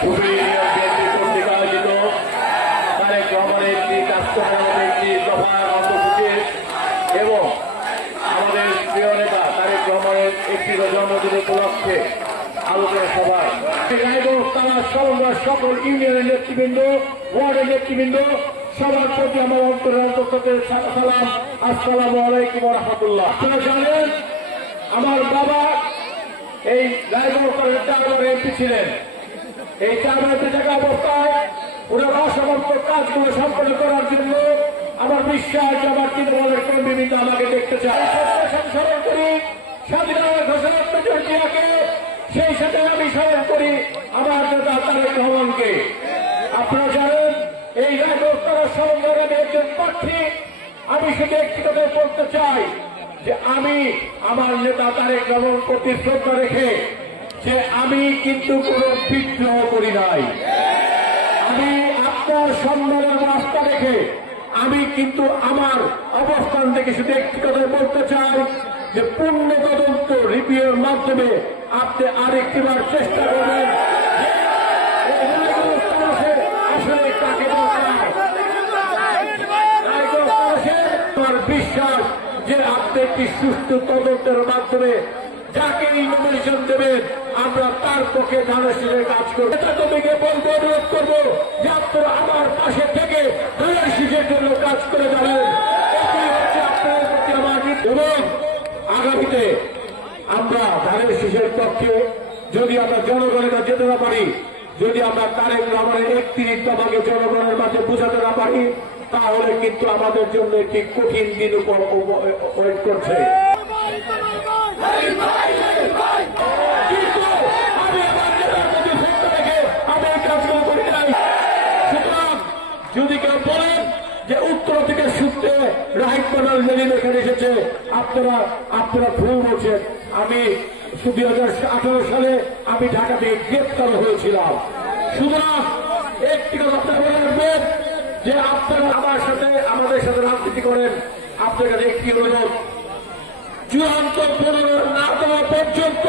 কর্তৃক আয়োজিত তারেক রহমানের একটি কার্যক্রমের একটি দফার অন্তর্ভুক্ত এবং আমাদের প্রিয় নেতা তারেক রহমানের একটি জন্মদিন উপলক্ষে আলোচনা সভায় সকল ইউনিয়নের নেতৃবৃন্দ, ওয়ার্ডের নেতৃবৃন্দ, সবার প্রতি আমার অন্তরের অন্তঃস্থল সালাম, আসসালামু আলাইকুম ওয়া রাহমাতুল্লাহ। আপনারা জানেন আমার বাবা এই রায়গঞ্জ 4 বার এমপি ছিলেন। এই 4 বার থাকা অবস্থায় ওনার অসমর্থ কাজগুলো সম্পন্ন করার জন্য আমার বিশ্বাস আমার তৃণমূলের কর্মীবৃন্দ আমাকে দেখতে চায়। স্মরণ করি স্বাধীনতা ঘোষণা মেজরিটিয়াকে, সেই সাথে আমি স্মরণ করি আমার নেতা তারেক রহমানকে। আপনারা জানেন এই রায়গঞ্জ সংগ্রামে একজন প্রার্থী। আমি শুধু একটি কথা বলতে চাই যে আমি আমার নেতা তারেক রহমানের প্রতি শ্রদ্ধা রেখে যে আমি কিন্তু কোন বিদ্রোহ করি নাই। আমি আপনার সম্মানের রাস্তা রেখে আমি কিন্তু আমার অবস্থান থেকে শুধু একটি কথা বলতে চাই যে পূর্ণ তদন্ত রিভিউর মাধ্যমে আপনি আরেকটিবার চেষ্টা করবেন আসলে কাকে আমার বিশ্বাস যে আপনি একটি সুষ্ঠু তদন্তের মাধ্যমে যাকে ইনফরমেশন দেবেন আমরা তার পক্ষে ধানের কাজ করবো। তোমাকে বলবো, অনুরোধ করবো যে আপনারা আমার পাশে থেকে ধানের শীষের জন্য কাজ করে যাবেন। এটাই হচ্ছে আপনাদের প্রতি আমার এবং আগামীতে আমরা ধানের শীষের পক্ষে যদি আমরা জনগণের কাছে যেতে না পারি, যদি আমরা তারেক রহমানের 31 দফাকে জনগণের মাঝে বোঝাতে না পারি, তাহলে কিন্তু আমাদের জন্য একটি কঠিন দিন ওয়েট করছে। যদি কেউ বলেন যে উত্তর থেকে সূত্রে রাহিদ প্যানেল জেলিম এখানে এসেছে, আপনারা ভুল বলছেন। আমি 2018 সালে আমি ঢাকা থেকে গ্রেপ্তার হয়েছিলাম। সুতরাং একটি কথা আপনারা মনে রাখবেন যে আপনারা আমাদের সাথে রাজনীতি করেন। আপনার কাছে একটি অনুরোধ, চূড়ান্ত মনোনয়ন না দেওয়া পর্যন্ত